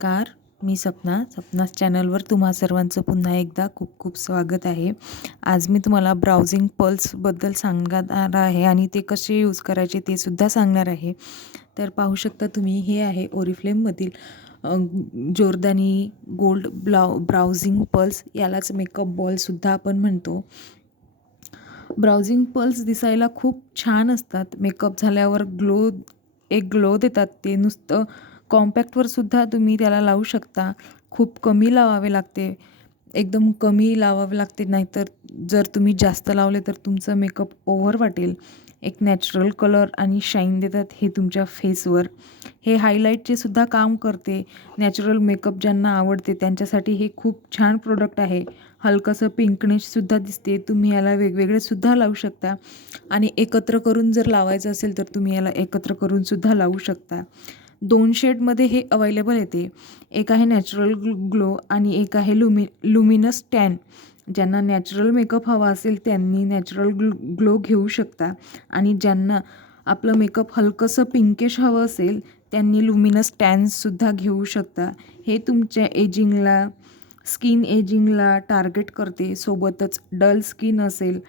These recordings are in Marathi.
नमस्कार. मी सपनास चॅनलवर तुम्हा सर्वांचं पुन्हा एकदा खूप खूप स्वागत आहे. आज मी तुम्हाला ब्राउझिंग पल्सबद्दल सांगणार आहे आणि ते कसे यूज करायचे ते सुद्धा सांगणार आहे. तर पाहू शकता तुम्ही, हे आहे ओरिफ्लेममधील जोरदानी गोल्ड ब्राउझिंग पल्स, यालाच मेकअप बॉलसुद्धा आपण म्हणतो. ब्राउझिंग पल्स दिसायला खूप छान असतात. मेकअप झाल्यावर ग्लो देतात. ते नुसतं कॉम्पॅक्टवर सुद्धा तुम्ही त्याला लावू शकता. खूप कमी लावावे लागते, एकदम कमी लावावे लागते, नाहीतर जर तुम्ही जास्त लावले तर तुमचं मेकअप ओव्हर वाटेल. एक नॅचरल कलर आणि शाईन देतात हे तुमच्या फेसवर. हे हायलाईटचे सुद्धा काम करते. नॅचरल मेकअप ज्यांना आवडते त्यांच्यासाठी हे खूप छान प्रोडक्ट आहे. हलकंसं पिंकनेससुद्धा दिसते. तुम्ही याला वेगवेगळे सुद्धा लावू शकता आणि एकत्र करून जर लावायचं असेल तर तुम्ही याला एकत्र करून सुद्धा लावू शकता. 2 शेडमध्ये हे अवेलेबल येते. एक आहे नॅचरल ग्लो आणि एक आहे लुमिनस टॅन. ज्यांना नॅचरल मेकअप हवा असेल त्यांनी नॅचरल ग्लो घेऊ शकता आणि ज्यांना आपलं मेकअप हलकंसं पिंकिश हवं असेल त्यांनी लुमिनस टॅनसुद्धा घेऊ शकता. हे तुमच्या स्किन एजिंगला टार्गेट करते. सोबतच डल स्किन असेल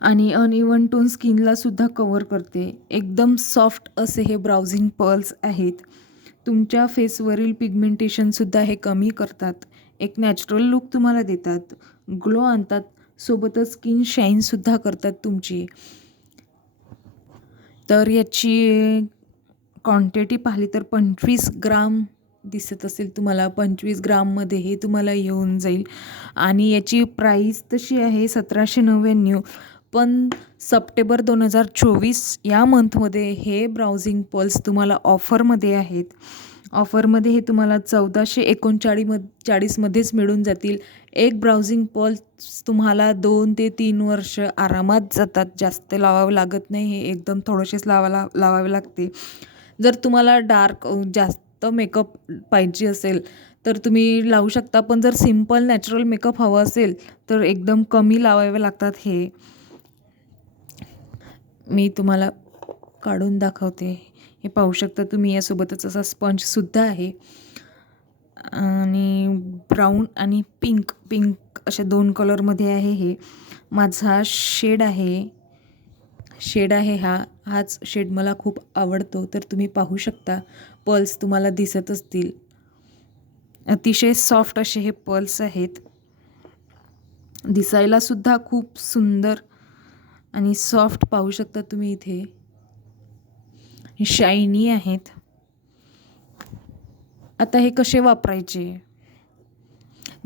आणि अनइवन टोन स्किनला सुद्धा कव्हर करते. एकदम सॉफ्ट असे हे ब्राउझिंग पल्स आहेत. तुमच्या फेसवरील पिगमेंटेशनसुद्धा हे कमी करतात. एक नॅचरल लुक तुम्हाला देतात, ग्लो आणतात, सोबतच स्किन शाईनसुद्धा करतात तुमची. तर याची क्वांटिटी पाहिली तर 25 ग्राम दिसत असेल तुम्हाला. 25 ग्राममध्ये हे तुम्हाला येऊन जाईल आणि याची प्राईस तशी आहे 1799. पण सप्टेंबर 2024 या मंथमध्ये हे ब्राउझिंग पल्स तुम्हाला ऑफरमध्ये आहेत. ऑफरमध्ये हे तुम्हाला 1439मध्येच मिळून जातील. एक ब्राउझिंग पल्स तुम्हाला 2 ते 3 वर्ष आरामात जातात. जास्त लावावं लागत नाही. हे एकदम थोडेसेच लावावे लागते. जर तुम्हाला जास्त मेकअप पाहिजे असेल तर तुम्ही लावू शकता. पण जर सिम्पल नॅचरल मेकअप हवं असेल तर एकदम कमी लावावे लागतात. हे मी तुम्हाला काढून दाखवते. हे पाहू शकता तुम्ही. यासोबतच असा स्पंजसुद्धा आहे आणि ब्राऊन आणि पिंक अशा 2 कलरमध्ये आहे. हे माझा शेड आहे हाच शेड मला खूप आवडतो. तर तुम्ही पाहू शकता, पल्स तुम्हाला दिसत असतील. अतिशय सॉफ्ट असे हे पल्स आहेत. दिसायला सुद्धा खूप सुंदर आणि सॉफ्ट पाहू शकता तुम्ही. इथे शायनी आहेत. आता हे कसे वापरायचे?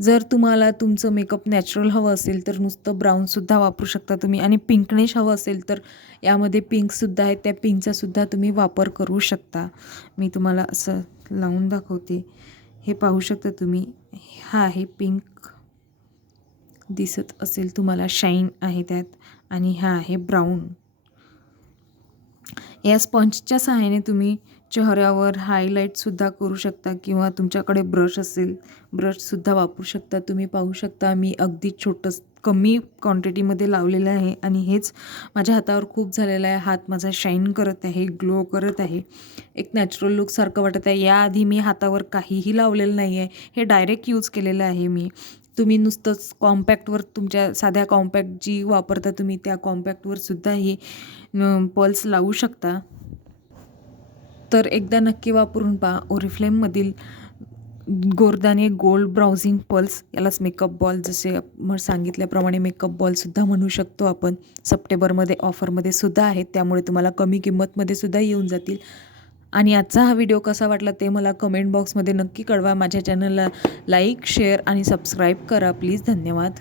जर तुम्हाला तुमचं मेकअप नॅचरल हवं असेल तर नुसतं ब्राऊनसुद्धा वापरू शकता तुम्ही आणि पिंकनेश हवं असेल तर यामध्ये पिंकसुद्धा आहे. त्या पिंकचासुद्धा तुम्ही वापर करू शकता. मी तुम्हाला असं लावून दाखवते. हे पाहू शकता तुम्ही. हा आहे पिंक, दिसत असेल तुम्हाला, शाईन आहे त्यात. आणि हा आहे ब्राऊन. या स्पंजच्या सहाय्याने तुम्ही चेहऱ्यावर हायलाईटसुद्धा करू शकता किंवा तुमच्याकडे ब्रश असेल, ब्रशसुद्धा वापरू शकता. तुम्ही पाहू शकता मी अगदी कमी क्वांटिटीमध्ये लावलेलं आहे आणि हेच माझ्या हातावर खूप झालेलं आहे. हात माझा शाईन करत आहे, ग्लो करत आहे, एक नॅचरल लुकसारखं वाटत आहे. याआधी मी हातावर काहीही लावलेलं नाही आहे. हे डायरेक्ट यूज केलेलं आहे मी. तुम्ही नुसतंच कॉम्पॅक्टवर, तुमच्या साध्या कॉम्पॅक्ट जी वापरता तुम्ही त्या कॉम्पॅक्टवर सुद्धा ही पल्स लावू शकता. तर एकदा नक्की वापरून पहा ओरिफ्लेममधील गोरदाने गोल्ड ब्राउझिंग पल्स. यालाच मेकअप बॉल, जसे सांगितल्याप्रमाणे मेकअप बॉलसुद्धा म्हणू शकतो आपण. सप्टेंबरमध्ये ऑफरमध्ये सुद्धा आहेत, त्यामुळे तुम्हाला कमी किंमतमध्ये सुद्धा येऊन जातील. आणि आजचा हा व्हिडिओ कसा वाटला ते मला कमेंट बॉक्समध्ये नक्की कळवा. माझ्या चॅनलला लाईक, शेअर आणि सबस्क्राईब करा प्लीज. धन्यवाद.